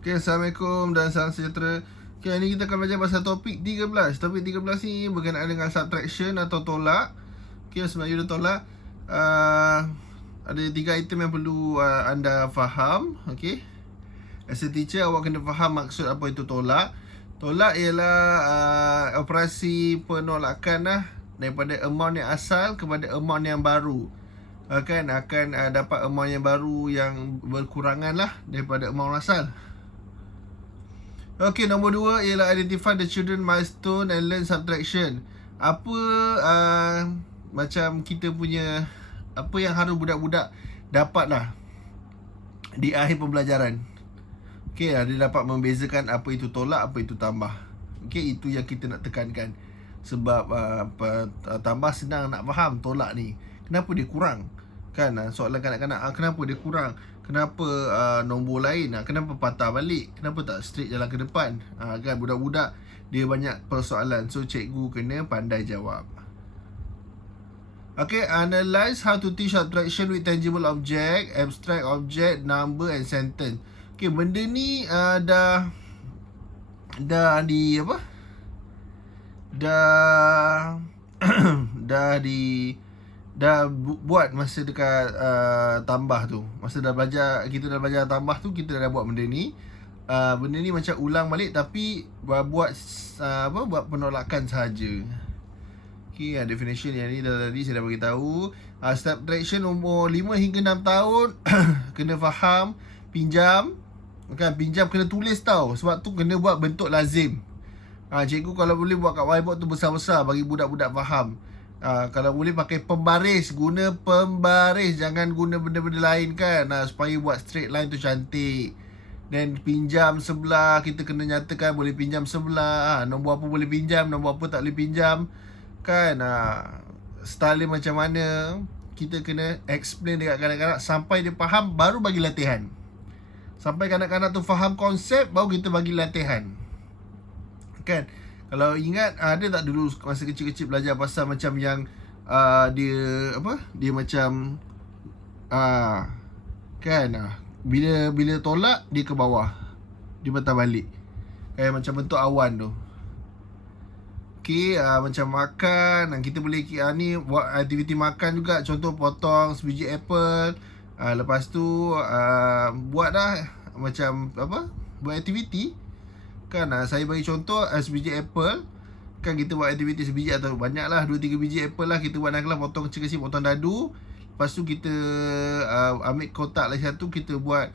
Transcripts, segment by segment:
Okay, Assalamualaikum dan salam sejahtera. Okay, hari ni kita akan belajar pasal topik 13. Topik 13 ni berkenaan dengan subtraction atau tolak. Okay, sebenarnya tolak ada 3 item yang perlu anda faham. Okay, as a teacher, awak kena faham maksud apa itu tolak. Tolak ialah operasi penolakan lah, daripada amount yang asal kepada amount yang baru. Akan dapat amount yang baru yang berkurangan lah daripada amount asal. Okay, nombor 2 ialah identify the children milestone and learn subtraction. Apa macam kita punya, apa yang harus budak-budak dapat lah di akhir pembelajaran. Okay, dia dapat membezakan apa itu tolak, apa itu tambah. Okay, itu yang kita nak tekankan. Sebab tambah senang nak faham, tolak ni kenapa dia kurang. Kan soalan kanak-kanak, kenapa dia kurang, kenapa nombor lain, kenapa patah balik, kenapa tak straight jalan ke depan. Kan budak-budak dia banyak persoalan, so cikgu kena pandai jawab. Okay, analyze how to teach subtraction with tangible object, abstract object, number and sentence. Okay, benda ni dah di apa? Dah buat masa dekat tambah tu. Masa kita dah belajar tambah tu, kita dah buat benda ni. Benda ni macam ulang balik tapi buat penolakan sahaja. Okay, definition yang ni tadi saya dah bagi tahu. Subtraction umur 5 hingga 6 tahun kena faham. Pinjam, kan, pinjam kena tulis tau, sebab tu kena buat bentuk lazim. Cikgu kalau boleh buat kat whiteboard tu besar-besar bagi budak-budak faham. Kalau boleh pakai pembaris, guna pembaris, jangan guna benda-benda lain kan, supaya buat straight line tu cantik. Dan pinjam sebelah, kita kena nyatakan boleh pinjam sebelah, nombor apa boleh pinjam, nombor apa tak boleh pinjam. Kan, style dia macam mana, kita kena explain dekat kanak-kanak sampai dia faham, baru bagi latihan. Sampai kanak-kanak tu faham konsep, baru kita bagi latihan. Kan, kalau ingat, ada tak dulu masa kecil-kecil belajar pasal macam yang dia macam kan, bila tolak dia ke bawah, dia patah balik, kayak macam bentuk awan tu. Okay, macam makan, kita boleh ni buat aktiviti makan juga. Contoh potong sebiji apple, lepas tu buat dah macam buat aktiviti. Kan, saya bagi contoh sebiji apple. Kan kita buat aktiviti sebiji atau banyak lah, 2-3 biji apple lah. Kita buat dalam potong kecil-kecil, potong dadu. Lepas tu kita ambil kotak lagi satu, kita buat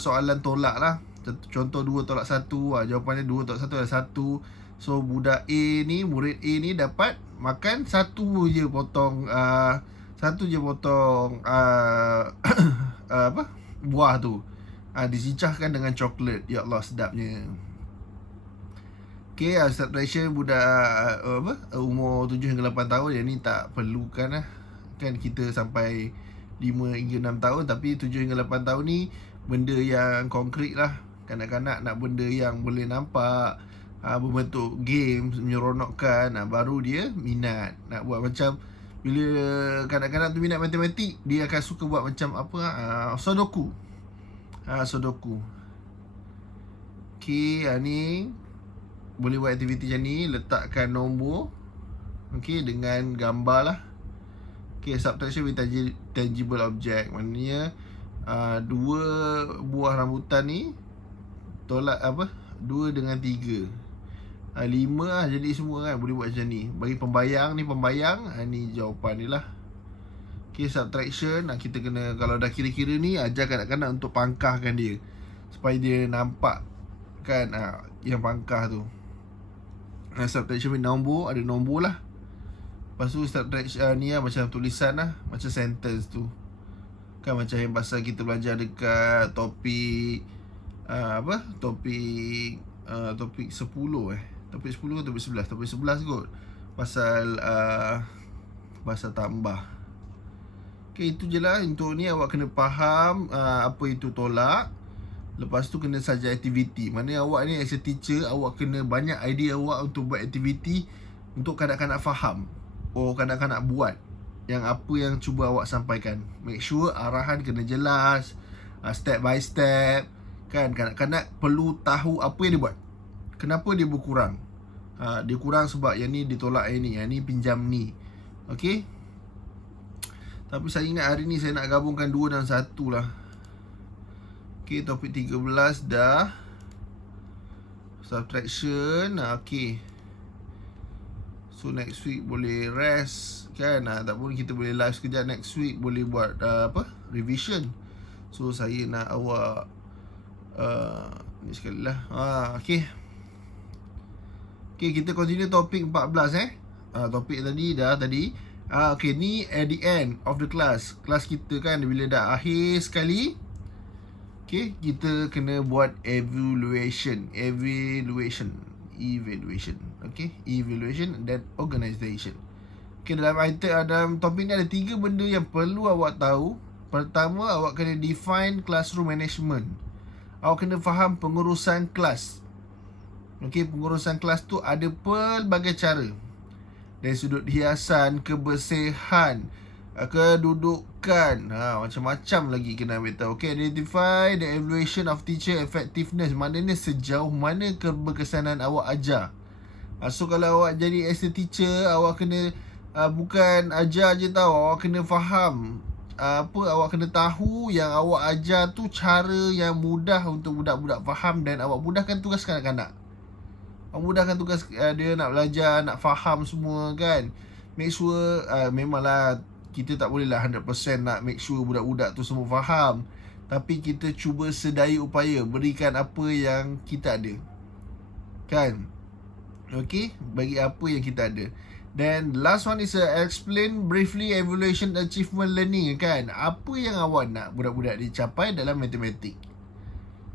soalan tolak lah. Contoh 2 tolak 1, jawapannya 2 tolak 1 adalah 1. So murid A ni dapat makan satu je potong buah tu. Disincahkan dengan coklat. Ya Allah, sedapnya. Okay, subtraction budak umur 7 hingga 8 tahun, yang ni tak perlukan lah. Kan kita sampai 5 hingga 6 tahun, tapi 7 hingga 8 tahun ni benda yang konkret lah. Kanak-kanak nak benda yang boleh nampak, berbentuk game, menyeronokkan, baru dia minat nak buat. Macam bila kanak-kanak tu minat matematik, dia akan suka buat macam Sudoku. Sudoku. Okay, ni boleh buat aktiviti macam ni, letakkan nombor, okay, dengan gambar lah. Okay, subtraction with tangible object, maknanya 2 buah rambutan ni tolak 2 dengan 3, 5 lah jadi semua kan. Boleh buat macam ni, bagi pembayang, ni jawapan dia lah. Okay, subtraction, kita kena, kalau dah kira-kira ni, ajar kanak-kanak untuk pangkahkan dia supaya dia nampak kan, yang pangkah tu. Subtraction with nombor, ada nombor lah. Lepas tu subtraction ni macam tulisan lah, macam sentence tu. Kan macam yang pasal kita belajar dekat topik topik 10 topik 10 ke topik 11? Topik 11 kot, pasal tambah. Okay, itu je lah. Untuk ni awak kena faham apa itu tolak. Lepas tu kena saja aktiviti. Mana awak ni as a teacher, awak kena banyak idea awak untuk buat aktiviti untuk kanak-kanak faham, kanak-kanak buat yang apa yang cuba awak sampaikan. Make sure arahan kena jelas, step by step. Kan kanak-kanak perlu tahu apa yang dia buat, kenapa dia berkurang. Dia kurang sebab yang ni ditolak, yang ni pinjam ni. Okey. Tapi saya ingat hari ni saya nak gabungkan 2 dan 1 lah. Okey, topik 13 dah. Subtraction. Okey. So next week boleh rest kan. Tak pun kita boleh live sekejap next week, boleh buat revision. So saya nak awak ni sekali lah. Okey. Okey, kita continue topik 14 topik tadi dah tadi. Okay, ni at the end of the class. Kelas kita kan bila dah akhir sekali, okay, kita kena buat evaluation. Okay, evaluation dan organisation. Okay, dalam topik ni ada 3 benda yang perlu awak tahu. Pertama, awak kena define classroom management. Awak kena faham pengurusan kelas. Okay, pengurusan kelas tu ada pelbagai cara. Dari sudut hiasan, kebersihan, kedudukan, macam-macam lagi kena ambil tahu. Okay, identify the evaluation of teacher effectiveness. Maknanya sejauh mana keberkesanan awak ajar. So kalau awak jadi as a teacher, awak kena bukan ajar je tau. Awak kena faham awak kena tahu yang awak ajar tu cara yang mudah untuk budak-budak faham, dan awak mudahkan tugas kanak-kanak. Mudahkan tugas dia nak belajar, nak faham semua kan. Make sure memanglah kita tak boleh lah 100% nak make sure budak-budak tu semua faham. Tapi kita cuba sedaya upaya berikan apa yang kita ada. Kan? Okay, bagi apa yang kita ada. Then last one is explain briefly evaluation achievement learning kan. Apa yang awak nak budak-budak dicapai dalam matematik.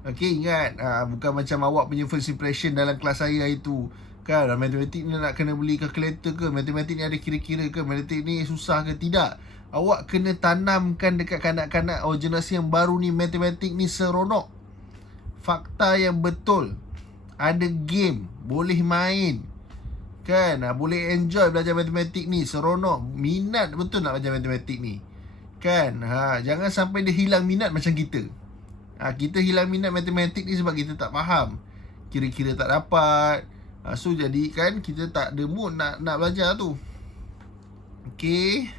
Okay, ingat bukan macam awak punya first impression dalam kelas saya itu kan, matematik ni nak kena beli kalkulator ke, matematik ni ada kira-kira ke, matematik ni susah ke. Tidak. Awak kena tanamkan dekat kanak-kanak generasi yang baru ni, matematik ni seronok. Fakta yang betul. Ada game, boleh main kan, boleh enjoy belajar matematik ni, seronok, minat betul nak belajar matematik ni kan. Jangan sampai dia hilang minat macam kita. Kita hilang minat matematik ni sebab kita tak faham, kira-kira tak dapat. So jadi kan kita tak ada mood nak belajar tu. Okay,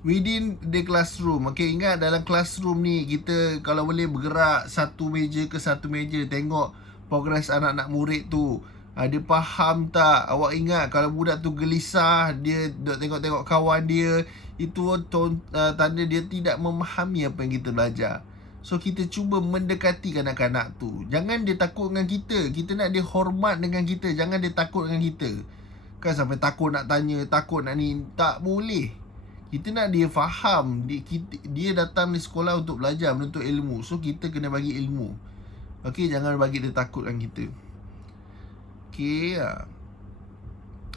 within the classroom. Okay, ingat dalam classroom ni kita kalau boleh bergerak satu meja ke satu meja, tengok progres anak-anak murid tu. Dia faham tak? Awak ingat kalau budak tu gelisah, dia duk tengok-tengok kawan dia, itu tanda dia tidak memahami apa yang kita belajar. So kita cuba mendekati kanak-kanak tu. Jangan dia takut dengan kita. Kita nak dia hormat dengan kita. Jangan dia takut dengan kita. Kan sampai takut nak tanya, takut nak ni. Tak boleh. Kita nak dia faham. Dia datang di sekolah untuk belajar, menuntut ilmu. So kita kena bagi ilmu. Okay, jangan bagi dia takut dengan kita. Okay.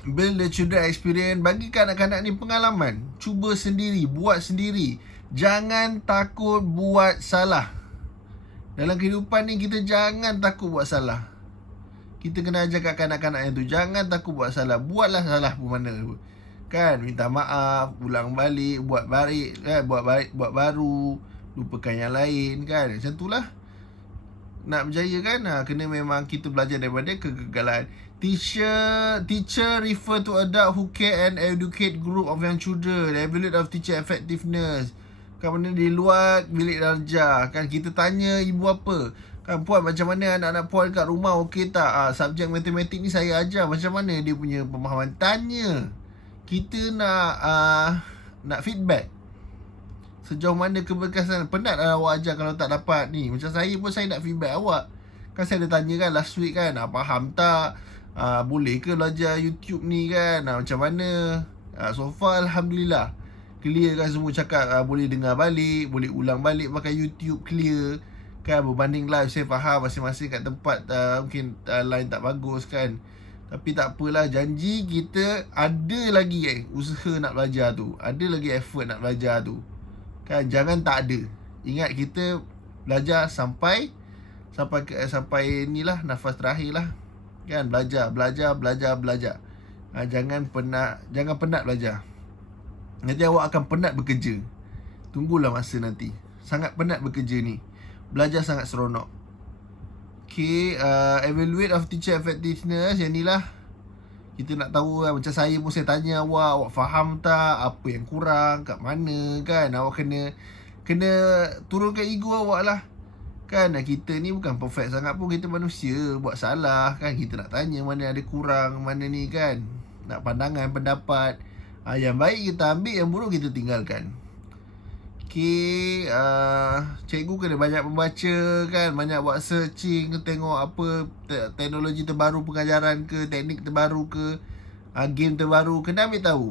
Build the children experience. Bagi kanak-kanak ni pengalaman. Cuba sendiri, buat sendiri. Jangan takut buat salah. Dalam kehidupan ni kita jangan takut buat salah. Kita kena ajar kat kanak-kanak yang tu, jangan takut buat salah. Buatlah salah pun mana kan, minta maaf, ulang balik, buat baru, lupakan yang lain kan. Macam tu lah nak berjaya kan. Kena memang kita belajar daripada kegagalan. Teacher refer to adult who care and educate group of young children. Evaluate of teacher effectiveness. Kan mana di luar bilik darjah kan, kita tanya ibu apa kan, puan macam mana anak-anak puan kat rumah, okey tak? Subjek matematik ni saya ajar, macam mana dia punya pemahaman. Tanya. Kita nak feedback. Sejauh mana keberkesanan. Penat awak ajar kalau tak dapat ni. Macam saya pun, saya nak feedback awak. Kan saya ada tanya kan last week kan, faham tak? Boleh ke belajar YouTube ni kan? Macam mana? So far Alhamdulillah clear kan, semua cakap boleh dengar balik, boleh ulang balik pakai YouTube, clear kan. Berbanding live saya faham masing-masing kat tempat mungkin line tak bagus kan. Tapi tak apalah, janji kita ada lagi usaha nak belajar tu, ada lagi effort nak belajar tu kan. Jangan tak ada. Ingat kita belajar sampai inilah nafas terakhir lah kan. Belajar. Jangan penat belajar. Nanti awak akan penat bekerja. Tunggulah masa nanti. Sangat penat bekerja ni. Belajar sangat seronok. Okay, evaluate of teacher effectiveness. Yang ni lah kita nak tahu lah. Macam saya pun saya tanya awak faham tak? Apa yang kurang? Kat mana kan? Awak kena turunkan ego awak lah. Kan kita ni bukan perfect sangat pun. Kita manusia, buat salah kan. Kita nak tanya mana ada kurang, mana ni kan. Nak pandangan, pendapat. Yang baik kita ambil, yang buruk kita tinggalkan. Okay, cikgu kena banyak membaca kan, banyak buat searching, tengok apa teknologi terbaru pengajaran ke, teknik terbaru ke, game terbaru, kena ambil tahu.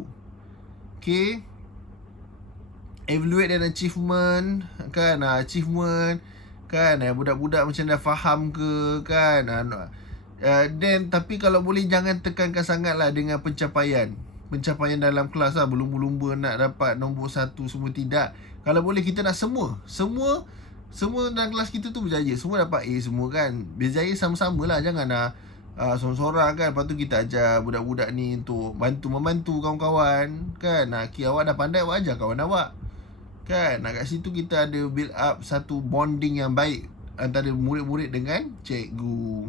Okay, evaluate dan achievement kan, achievement kan, budak-budak macam dah faham ke kan. Then tapi kalau boleh jangan tekankan sangat lah dengan pencapaian dalam kelas lah, berlumba-lumba nak dapat nombor 1 semua, tidak. Kalau boleh kita nak semua dalam kelas kita tu berjaya, semua dapat A semua kan. Berjaya sama-sama lah, jangan nak sorang-sorang kan. Lepas tu kita ajar budak-budak ni untuk membantu kawan-kawan kan. Awak dah pandai, awak ajar kawan awak kan. Kat situ kita ada build up satu bonding yang baik antara murid-murid dengan cikgu.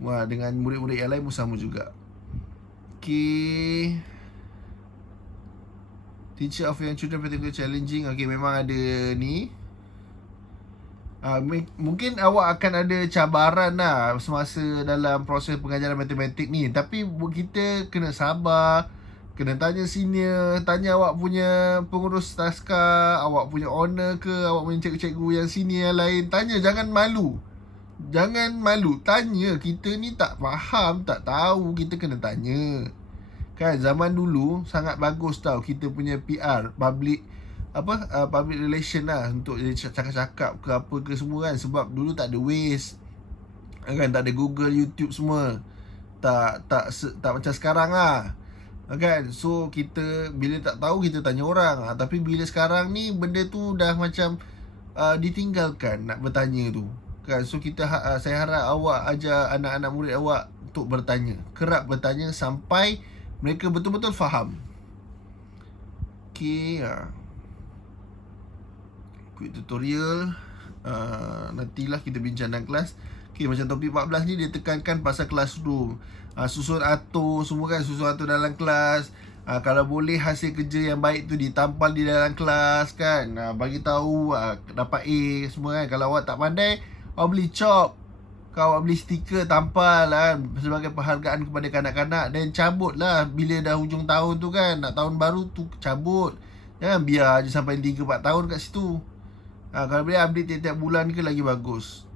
Dengan murid-murid yang lain pun sama juga. Okay, teacher of young children particularly challenging. Okay, memang ada ni. Mungkin awak akan ada cabaran lah semasa dalam proses pengajaran matematik ni. Tapi kita kena sabar, kena tanya senior, tanya awak punya pengurus taska, awak punya owner ke, awak punya cikgu-cikgu yang senior yang lain. Tanya, jangan malu. Tanya. Kita ni tak faham, tak tahu, kita kena tanya. Kan zaman dulu sangat bagus tau kita punya PR, public relation lah, untuk cakap-cakap ke apa ke semua kan. Sebab dulu tak ada Waze kan, tak ada Google, YouTube semua. Tak macam sekarang lah kan. So kita bila tak tahu kita tanya orang. Tapi bila sekarang ni benda tu dah macam ditinggalkan nak bertanya tu kan. So saya harap awak ajar anak-anak murid awak untuk bertanya, kerap bertanya sampai mereka betul-betul faham. Okay, quick tutorial. Nantilah kita bincang dalam kelas. Okay, macam topik 14 ni dia tekankan pasal classroom, susun atur semua kan, susun atur dalam kelas. Kalau boleh hasil kerja yang baik tu ditampal di dalam kelas kan. Bagi tahu dapat A semua kan. Kalau awak tak pandai, awak beli chalk, awak beli stiker, tampal kan, sebagai penghargaan kepada kanak-kanak. Dan cabut lah bila dah hujung tahun tu kan, nak tahun baru tu cabut. Jangan biar je sampai 3-4 tahun kat situ. Kalau boleh update tiap-tiap bulan ke lagi bagus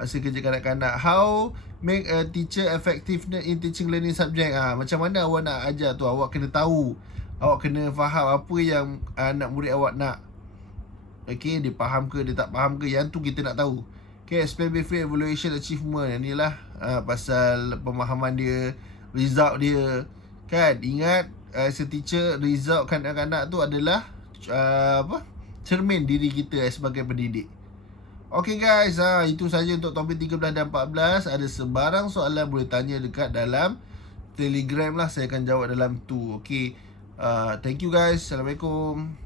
hasil kerja kanak-kanak. How make a teacher effective in teaching learning subject. Macam mana awak nak ajar tu, awak kena tahu, awak kena faham apa yang anak murid awak nak. Okay, dia faham ke, dia tak faham ke, yang tu kita nak tahu. Okay, explain free evaluation achievement. Yang ni lah pasal pemahaman dia, result dia kan. Ingat as a teacher, result kanak-kanak tu adalah cermin diri kita sebagai pendidik. Okay guys, itu saja untuk topik 13 dan 14. Ada sebarang soalan boleh tanya dekat dalam Telegram lah, saya akan jawab dalam tu. Okay, thank you guys. Assalamualaikum.